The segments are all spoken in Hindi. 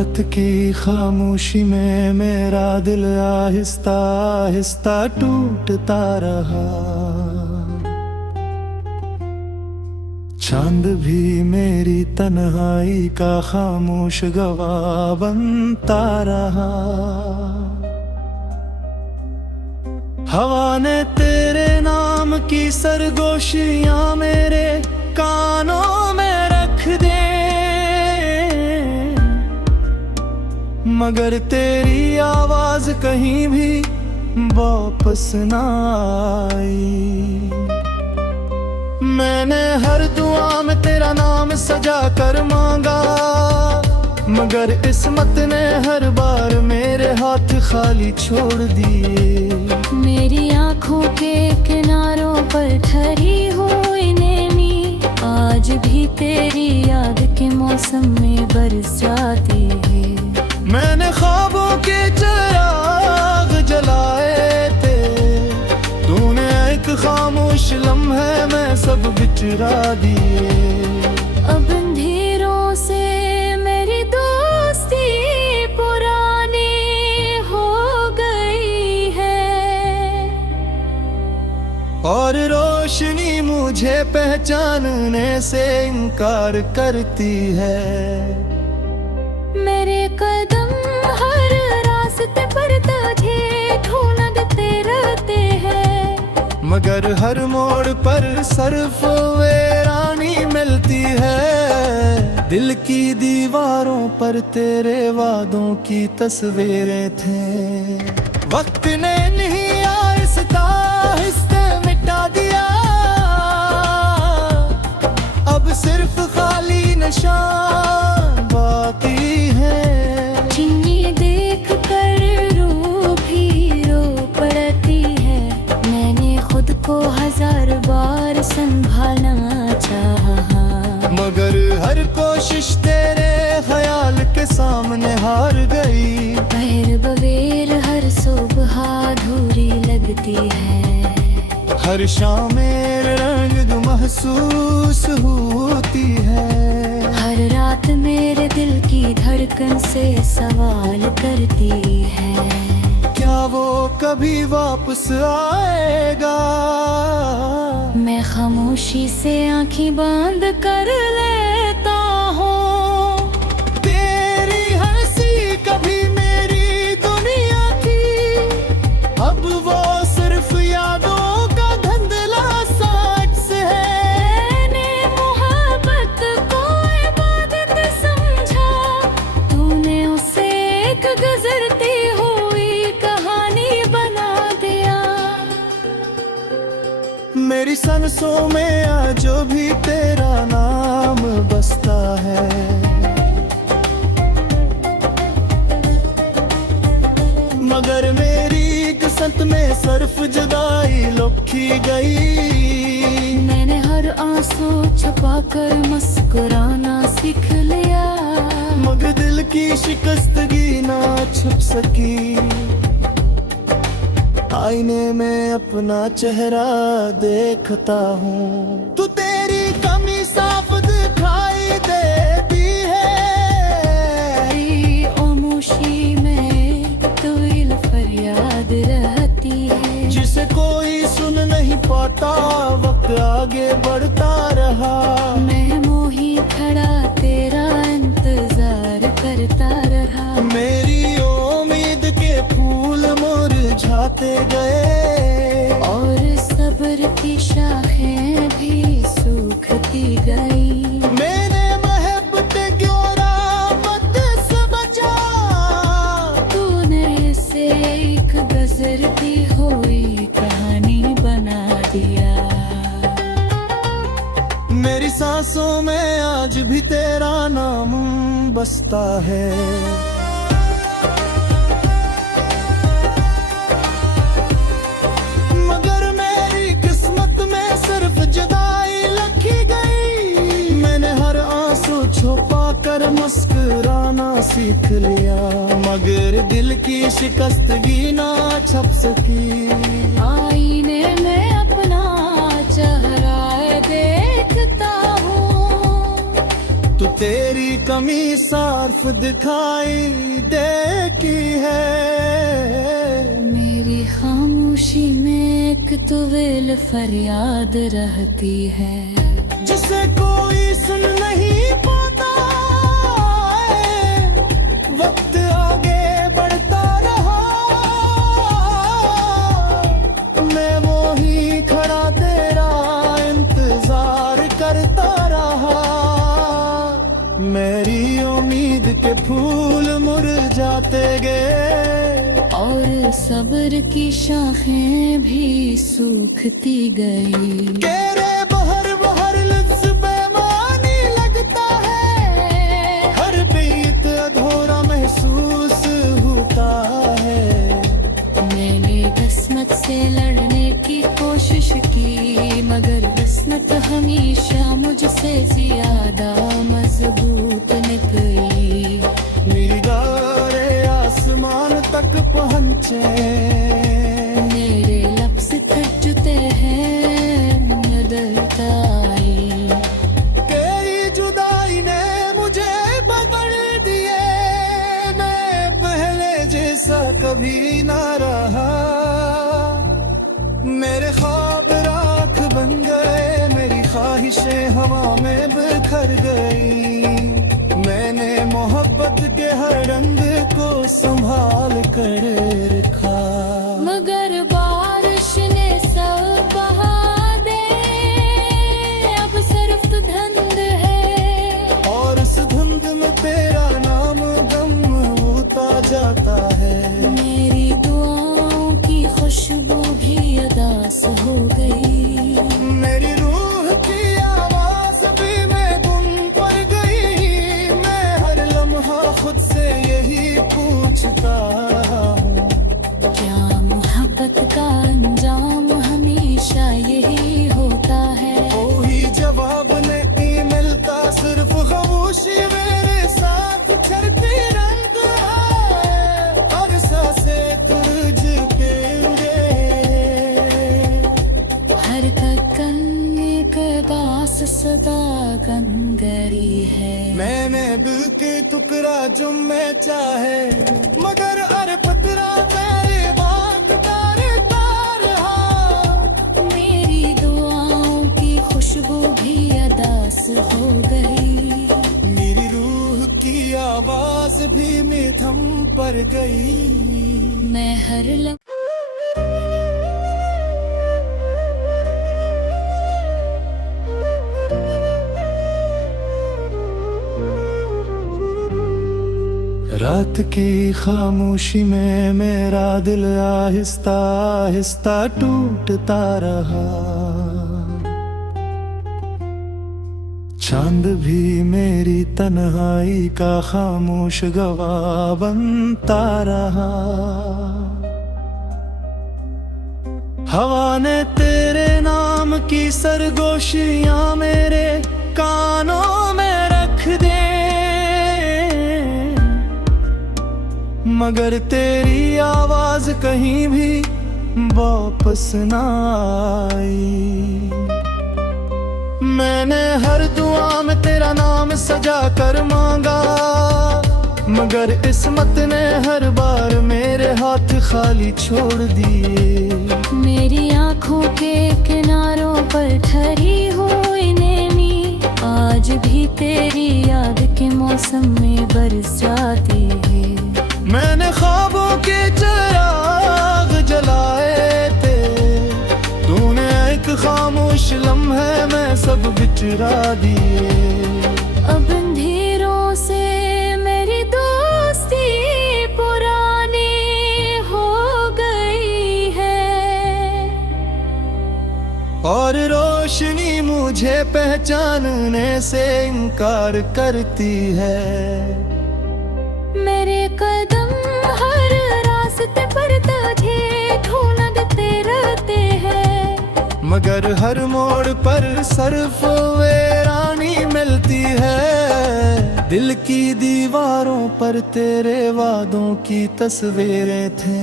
रात की खामोशी में मेरा दिल आहिस्ता आहिस्ता टूटता रहा। चांद भी मेरी तन्हाई का खामोश गवाह बनता रहा। हवा ने तेरे नाम की सरगोशियां मेरे कानों में रख दे, मगर तेरी आवाज कहीं भी वापस ना आई। मैंने हर दुआ में तेरा नाम सजा कर मांगा, मगर किस्मत ने हर बार मेरे हाथ खाली छोड़ दिए। मेरी आँखों के किनारों पर ठहरी हुई नैनी आज भी तेरी याद के मौसम में बरस जाती है। मैंने ख्वाबों के चिराग जलाए थे, तूने एक खामोश लम्हे में सब बिचरा दिए। अब अंधेरों से मेरी दोस्ती पुरानी हो गई है, और रोशनी मुझे पहचानने से इनकार करती है। मेरे कदम हर रास्ते पर तुझे ढूंढते रहते हैं, मगर हर मोड़ पर सिर्फ वीरानी मिलती है। दिल की दीवारों पर तेरे वादों की तस्वीरें थे, वक्त ने नहीं आहिस्ता आहिस्ता मिटा दिया। अब सिर्फ खाली निशान बाकी है। जिन्हें देख कर रूह भी रो पड़ती है। मैंने खुद को 1000 बार संभालना चाहा, मगर हर कोशिश तेरे ख्याल के सामने हार गई। पैर बगैर हर सुबह अधूरी लगती है। हर शाम मेरे रंग महसूस होती है। हर रात मेरे दिल की धड़कन से सवाल करती है, क्या वो कभी वापस आएगा। मैं खामोशी से आंखें बंद कर लेता हूँ। तेरी हंसी कभी मेरी दुनिया की, अब वो सिर्फ यादों का धुंधला सा अक्स है। मैंने मोहब्बत को इबादत समझा, तूने उसे एक गुजरती हुई कहानी बना दिया। मेरी सांसों में आज भी तेरा नाम बसता है, मगर मेरी किस्मत में सिर्फ जुदाई लिखी गई। मैंने हर आंसू छुपाकर मुस्कुराना सीख लिया, मगर दिल की शिकस्तगी ना छुप सकी। आईने में अपना चेहरा देखता हूँ, तू तेरी कमी साफ दिखाई देती है। तेरी खामोशी में तवील फरियाद रहती है, जिसे कोई सुन नहीं पाता। वक्त आगे बढ़ता रहा, मैं मोही खड़ा तेरा इंतजार करता रहा। मेरी उम्मीद के फूल मुरझाते गए, और सब्र की शाखें भी सूखती गई। मैंने मोहब्बत क्यों रामत से बचा, तूने इसे एक गुजरती हुई कहानी बना दिया। मेरी सांसों में आज भी तेरा नाम बसता है। मगर मेरी किस्मत में सिर्फ जुदाई लिखी गई। मैंने हर आंसू छुपा कर मुस्कुराना सीख लिया, मगर दिल की शिकस्तगी ना छप सकी। आईने में अपना चेहरा देखता हूँ, तू तेरी कमी सा मार्फ दिखाई देती है। मेरी खामोशी में एक तुविल फरियाद रहती है, जिसे कोई सुन नहीं पाता है। वक्त आगे बढ़ता रहा, मैं वो ही खड़ा तेरा इंतजार करता रहा। मेरी उम्मीद के फूल मुरझाते गए और सब्र की शाखें भी सूखती गई। तेरे बहर बहर लफ्ज़ बेमानी लगता है, हर बीत अधूरा महसूस होता है। मैंने किस्मत से लड़ने की कोशिश की, मगर किस्मत हमेशा मुझसे ज्यादा मजबूत निकली। निगारे आसमान तक पहुँचे, मेरे लफ्ज़ थक चुके हैं नदरता आई। तेरी जुदाई ने मुझे बदल दिए, मैं पहले जैसा कभी ना रहा। मेरे ख्वाब राख बन गए, मेरी ख्वाहिशें हवा में बिखर गई। मैंने मोहब्बत के हर रंग को संभाल कर रखा, मगर बारिश ने सब बहा दे, अब सिर्फ धुंध है। और उस धुंध में तेरा नाम गम होता जाता है। मेरी दुआओं की खुशबू भी अदास हो गई। मेरी रूह की आवाज भी मैं गुम पड़ गई। मैं हर लम्हा खुद से यही पूछता हूँ, क्या मोहब्बत का अंजाम हमेशा यही होता है? कोई जवाब नहीं मिलता, सिर्फ खामोशी मेरे साथ चलती रंग है। अब सांसें तुझ के हर धड़कन एक बास सदा गंगरी है। मैंने दिल के टुकड़ा जो मैं चाहे, मगर अरे पतरा तेरे बात तारता रहा। मेरी दुआओं की खुशबू भी अदास हो गई। मेरी रूह की आवाज भी में थम पर गई। मैं हर रात की खामोशी में मेरा दिल आहिस्ता आहिस्ता टूटता रहा। चांद भी मेरी तन्हाई का खामोश गवाह बनता रहा। हवा ने तेरे नाम की सरगोशियां मेरे कानों में रख दे, मगर तेरी आवाज कहीं भी वापस ना आई। मैंने हर दुआ में तेरा नाम सजा कर मांगा, मगर किस्मत ने हर बार मेरे हाथ खाली छोड़ दिए। मेरी आँखों के किनारों पर ठहरी हुई नैनी आज भी तेरी याद के मौसम में बरस जाती है। मैंने ख्वाबों के चिराग जलाए थे, तूने एक खामोश लम्हे में सब बिचरा दिए। अब अंधेरों से मेरी दोस्ती पुरानी हो गई है, और रोशनी मुझे पहचानने से इनकार करती है। मेरे कदम हर रास्ते पर तुझे ढूंढते रहते हैं, मगर हर मोड़ पर सिर्फ वीरानी मिलती है। दिल की दीवारों पर तेरे वादों की तस्वीरें थे,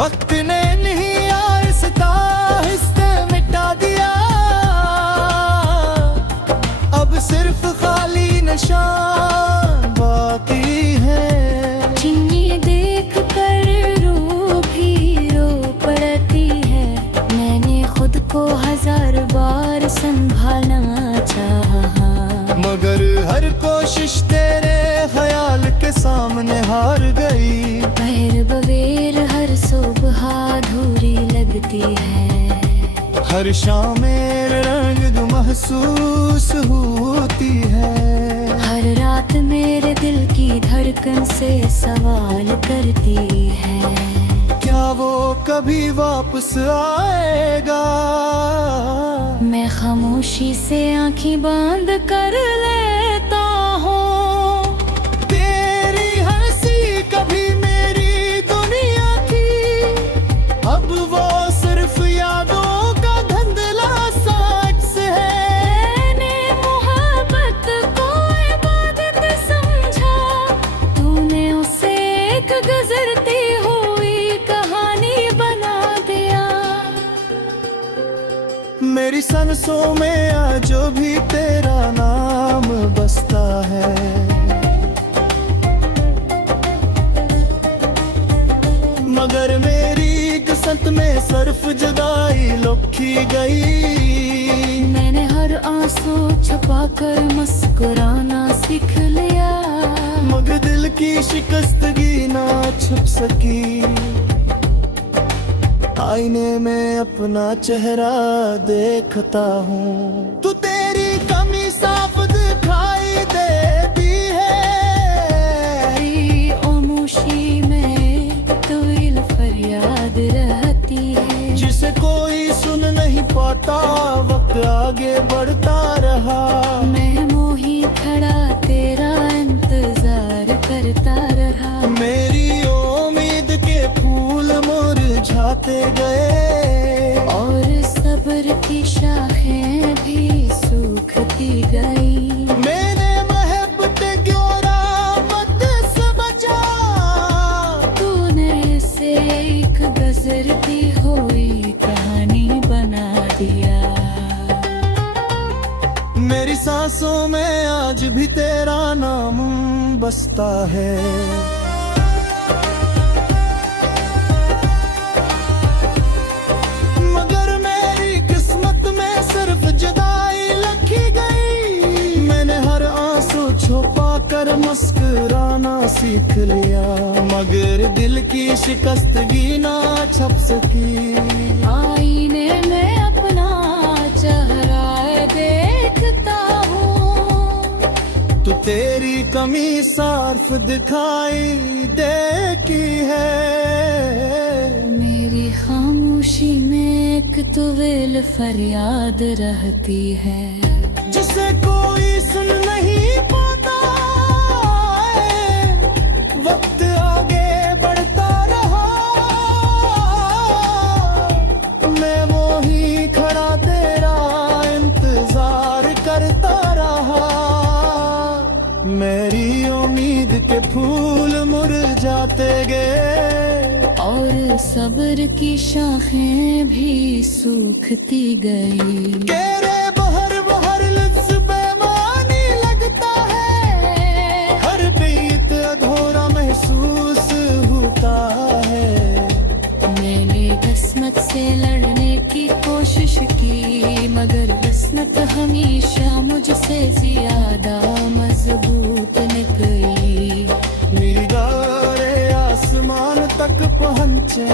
वक्त ने नहीं आहिस्ता आहिस्ता मिटा दिया। अब सिर्फ खाली निशान बाकी है। जिन्हें देख कर रो भी रो पड़ती है। मैंने खुद को 1000 बार संभालना चाहा, मगर हर कोशिश तेरे ख्याल के सामने हार गई। पैर बगैर हर सुबह अधूरी लगती है। हर शाम मेरे रंग महसूस होती है। हर रात मेरे दिल की धड़कन से सवाल करती है, क्या वो कभी वापस आएगा। मैं खामोशी से आंखें बंद कर लेता हूँ। तेरी हंसी कभी मेरी दुनिया की, अब वो सिर्फ यादों का धुंधला सा अक्स है। मैंने मोहब्बत को इबादत समझा, तूने उसे एक गुजरती हुई कहानी बना दिया। मेरी सांसों में आज भी तेरा नाम बसता है। मगर मेरी किस्मत में सिर्फ जुदाई लिखी गई। मैंने हर आंसू छुपाकर मुस्कुराना सीख लिया, मगर दिल की शिकस्तगी ना छुप सकी। आईने में अपना चेहरा देखता हूँ, तू तेरी कमी साफ दिखाई देती है। तेरी खामोशी में कोई फरियाद रहती है, जिसे कोई सुन नहीं पाता। वक्त आगे बढ़ता रहा, मैं मोही खड़ा तेरा इंतजार करता रहा। मेरी उम्मीद के फूल मुरझाते गए, और सब्र की शाखें भी सूखती गई। मैंने मोहब्बत क्यों रामत से बचा। तूने इसे एक गुजरती हुई कहानी बना दिया। मेरी सांसों में आज भी तेरा नाम बसता है। मगर मेरी किस्मत में सिर्फ जुदाई लिखी गई। मैंने हर आंसू छुपा कर मुस्कुराना सीख लिया, मगर दिल की शिकस्तगी ना छप सकी। आईने में अपना चेहरा देखता हूँ, तू तेरी कमी साफ दिखाई देती है। मेरी खामोशी में एक तुविल फरियाद रहती है, जिसे कोई सुन नहीं पाता। वक्त आगे बढ़ता रहा, मैं वो ही खड़ा तेरा इंतजार करता रहा। मेरी उम्मीद के फूल मुरझाते गए, और सब्र की शाखें भी सूखती गई। तेरे बहर लफ्ज़ बेमानी लगता है। हर बीत अधूरा महसूस होता है। मैंने किस्मत से लड़ने की कोशिश की, मगर किस्मत हमेशा मुझसे ज्यादा मजबूत निकली। निगारे आसमान तक पहुँचे,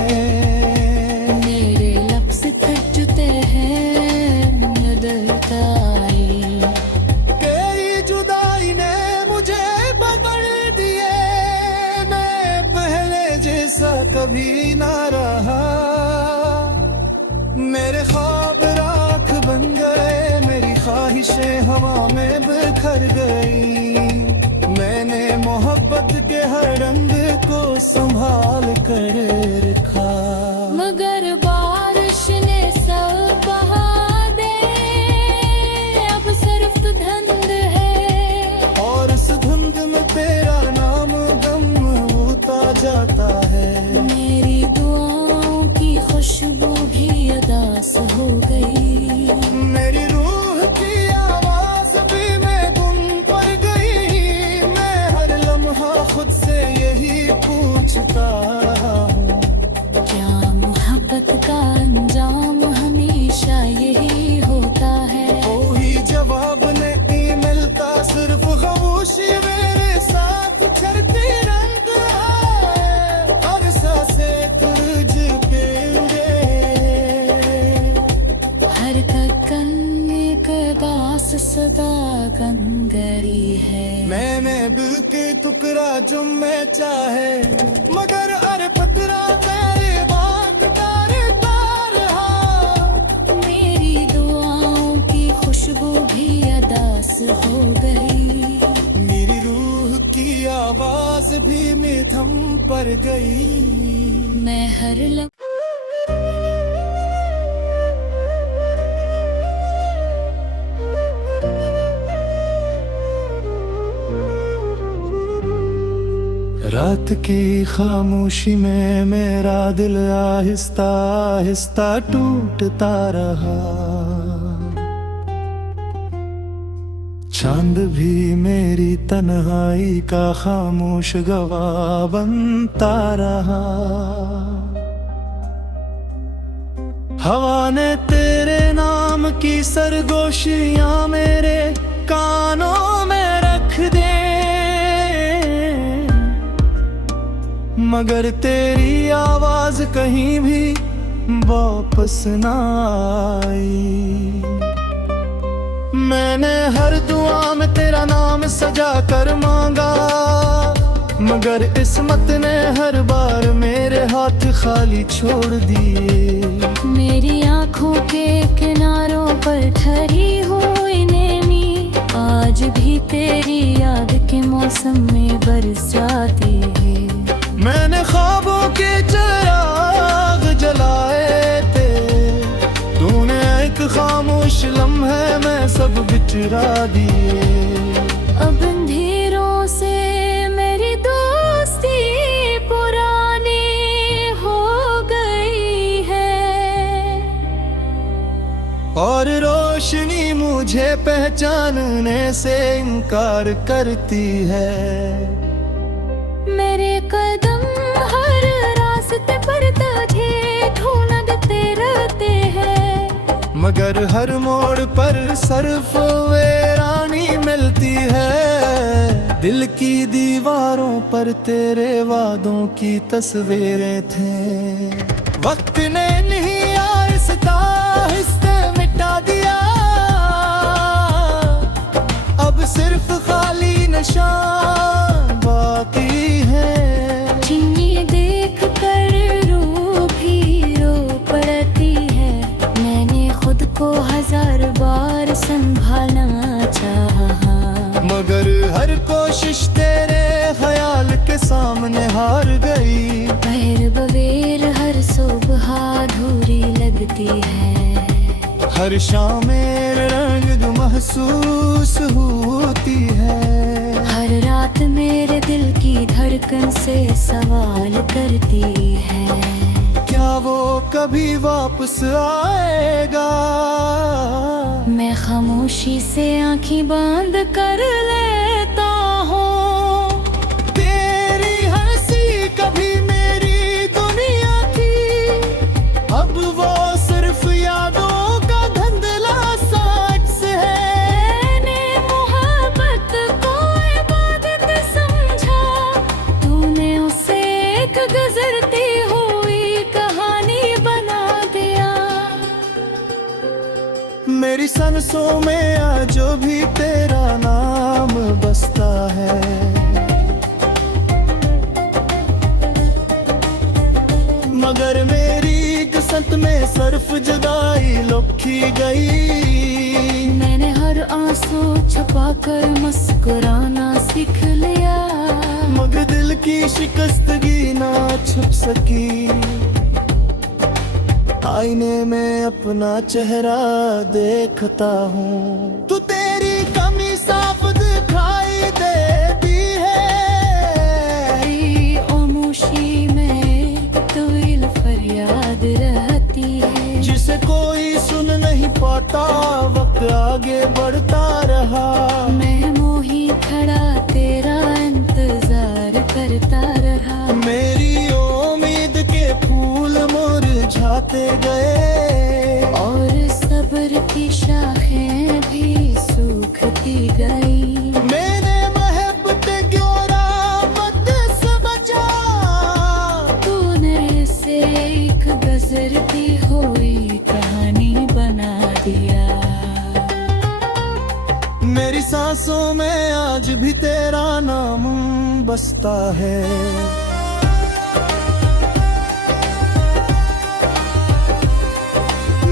मेरे लफ्ज़ थक चुके हैं नदरताई। तेरी जुदाई ने मुझे बदल दिए। मैं पहले जैसा कभी ना रहा। मेरे ख्वाब राख बन गए, मेरी ख्वाहिशें हवा में बिखर गई। मैंने मोहब्बत के हर रंग को संभाल कर रखा, मगर बारिश ने सब बहा दे। अब सिर्फ धुंध है, और उस धुंध में तेरा नाम गम होता जाता है। मेरी दुआ सदा गंगरी है। मैंने दिल के टुकड़ा जो मैं चाहे, मगर अरे पतरा तेरे बात करता रहा। मेरी दुआओं की खुशबू भी अदास हो गई, मेरी रूह की आवाज भी मिथम पर गई। मैं हर रात की खामोशी में मेरा दिल आहिस्ता आहिस्ता टूटता रहा। चांद भी मेरी तन्हाई का खामोश गवाह बनता रहा। हवा ने तेरे नाम की सरगोशियां मेरे कानों में रख दे, मगर तेरी आवाज कहीं भी वापस ना आई। मैंने हर दुआ में तेरा नाम सजा कर मांगा, मगर किस्मत ने हर बार मेरे हाथ खाली छोड़ दिए। मेरी आँखों के किनारों पर ठहरी हुई नैनी आज भी तेरी याद के मौसम में बरस जाती है। मैंने ख्वाबों के चिराग जलाए थे, तूने एक खामोश लम्हे में सब बिचरा दिए। अब अंधेरों से मेरी दोस्ती पुरानी हो गई है, और रोशनी मुझे पहचानने से इनकार करती है। मेरे कदम हर रास्ते पर तुझे ढूंढते रहते हैं, मगर हर मोड़ पर सिर्फ वीरानी मिलती है। दिल की दीवारों पर तेरे वादों की तस्वीरें थे, वक्त ने नहीं आहिस्ता आहिस्ता मिटा दिया। अब सिर्फ खाली निशान बाकी है। जिन्हें देख कर रूह भी रो पड़ती है, मैंने खुद को हजार बार संभालना चाहा, मगर हर कोशिश तेरे ख्याल के सामने हार गई। पैर बगैर हर सुबह अधूरी लगती है, हर शाम मेरे रंग महसूस होती है। हर रात मेरे दिल की धड़कन से सवाल करती है, क्या वो कभी वापस आएगा। मैं खामोशी से आंखें बंद कर लेता हूँ। तेरी हंसी कभी मेरी दुनिया थी, अब वो सिर्फ यादों का धुंधला सा अक्स है। मैंने मोहब्बत को इबादत समझा, तूने उसे एक गुजरती हुई कहानी बना दिया। मेरी सांसों में आज भी तेरा नाम बसता है, मगर मेरी किस्मत में सिर्फ जुदाई लिखी गई। मैंने हर आंसू छुपाकर मुस्कुराना सीख लिया, मगर दिल की शिकस्तगी ना छुप सकी। आईने में अपना चेहरा देखता हूँ, तू तेरी कमी साफ दिखाई देती है। तेरी खामोशी में तवील फरियाद रहती है, जिसे कोई सुन नहीं पाता। वक्त आगे बढ़ता रहा, मैं मोही खड़ा तेरा इंतजार करता रहा। मेरी उम्मीद के फूल मुरझाते गए, और सब्र की शाखें भी सूखती गई। मैंने मोहब्बत ग्योरा मत से बचा, तूने इसे एक गुजरती हुई कहानी बना दिया। सांसों में आज भी तेरा नाम बसता है।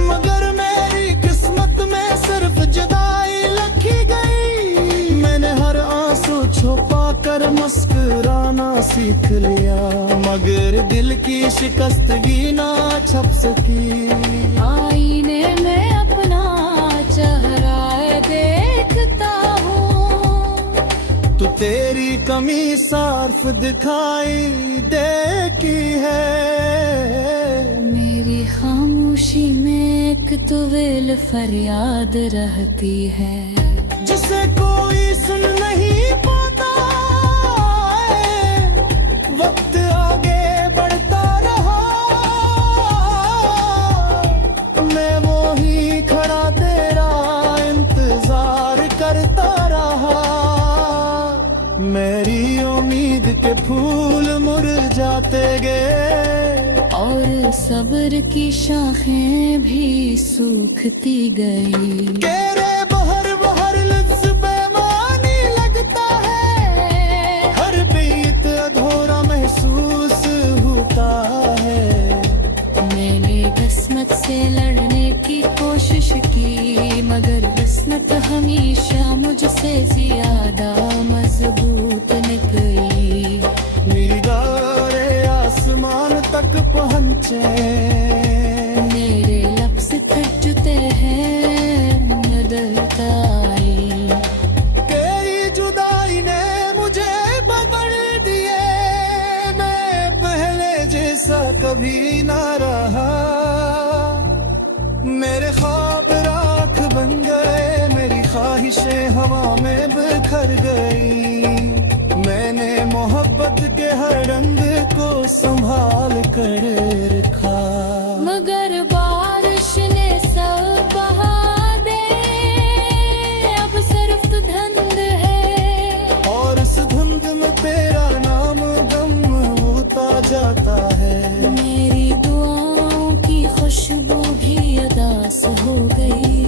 मगर मेरी किस्मत में सिर्फ जुदाई लिखी गई। मैंने हर आंसू छुपा कर मुस्कुराना सीख लिया, मगर दिल की शिकस्तगी ना छप सकी। आईने में अपना चेहरा देखता हूँ, तू तेरी कमी साफ दिखाई देती है। मेरी खामोशी में एक तुविल फरियाद रहती है, जिसे कोई सुन नहीं पाता है। वक्त आगे बढ़ता रहा, मैं वो ही खड़ा तेरा इंतजार करता रहा। मेरी उम्मीद के फूल मुरझाते गए और सब्र की शाखें भी सूखती गई। तेरे बहर बहर लफ्ज़ बेमानी लगता है, हर बीत अधूरा महसूस होता है। मैंने किस्मत से लड़ने की कोशिश की, मगर किस्मत हमेशा मुझसे ज्यादा मजबूत निकली। निगारे आसमान तक पहुँचे, मेरे लफ्ज़ थक चुके हैं नदरताई। तेरी जुदाई ने मुझे बदल दिए, मैं पहले जैसा कभी ना रहा। मेरे ख्वाब राख बन गए, मेरी ख्वाहिशें हवा में बिखर गई। मैंने मोहब्बत के हर रंग को संभाल कर रखा, मगर बारिश ने सब बहा दे, अब सिर्फ धुंध है। और उस धुंध में तेरा नाम गम होता जाता है। मेरी दुआओं की खुशबू भी अदास हो गई।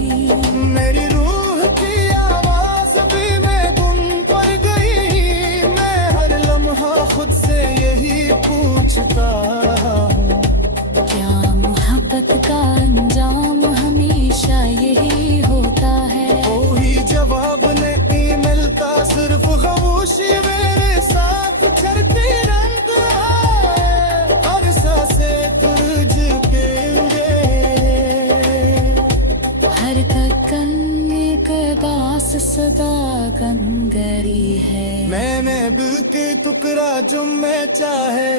मेरी रूह की आवाज भी मैं गुम पड़ गई। मैं हर लम्हा खुद से यही पूछता हूँ, क्या मोहब्बत का अंजाम हमेशा यही होता है? कोई जवाब नहीं मिलता, सिर्फ खामोशी मेरे साथ चलती रंग है। हर सांसें तुझ के हर धड़कन एक बास सदा गंगरी है। मैंने दिल के टुकड़ा जो मैं चाहे,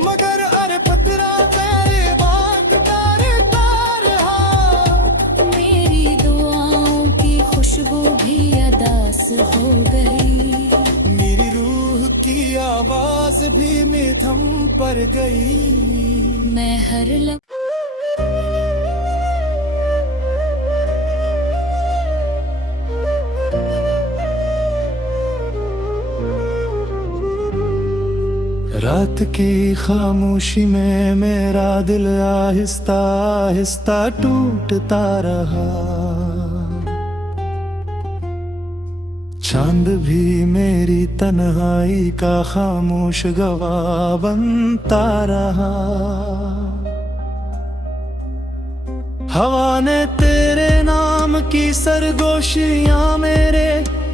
मगर अरे पतरा तेरे बात करता रहा। मेरी दुआओं की खुशबू भी अदास हो गई। मेरी रूह की आवाज भी में थम पर गई। मैं हर रात की खामोशी में मेरा दिल आहिस्ता आहिस्ता टूटता रहा। चांद भी मेरी तन्हाई का खामोश गवाह बनता रहा। हवा ने तेरे नाम की सरगोशियां मेरे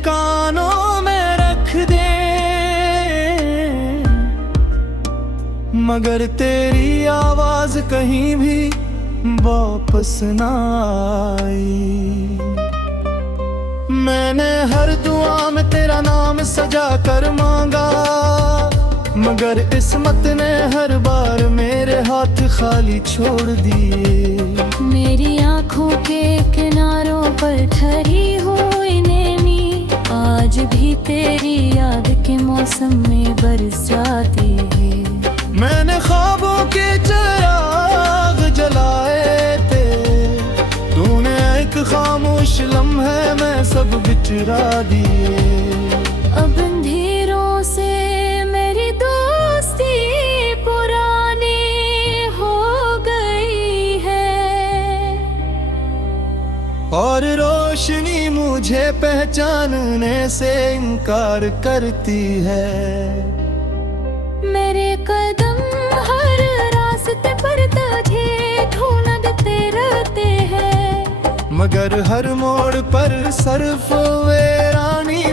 कानों में रख दे, मगर तेरी आवाज कहीं भी वापस ना आई। मैंने हर दुआ में तेरा नाम सजा कर मांगा, मगर किस्मत ने हर बार मेरे हाथ खाली छोड़ दिए। मेरी आँखों के किनारों पर ठहरी हुई नैनी आज भी तेरी याद के मौसम में बरस जाती है। मैंने ख्वाबों के चिराग जलाए थे, तूने एक खामोश लम्हे में सब बिचरा दिए। अब अंधेरों से मेरी दोस्ती पुरानी हो गई है, और रोशनी मुझे तुझे पहचानने से इनकार करती है। मेरे कदम हर रास्ते पर तुझे ढूंढते रहते हैं, मगर हर मोड़ पर सिर्फ वीरानी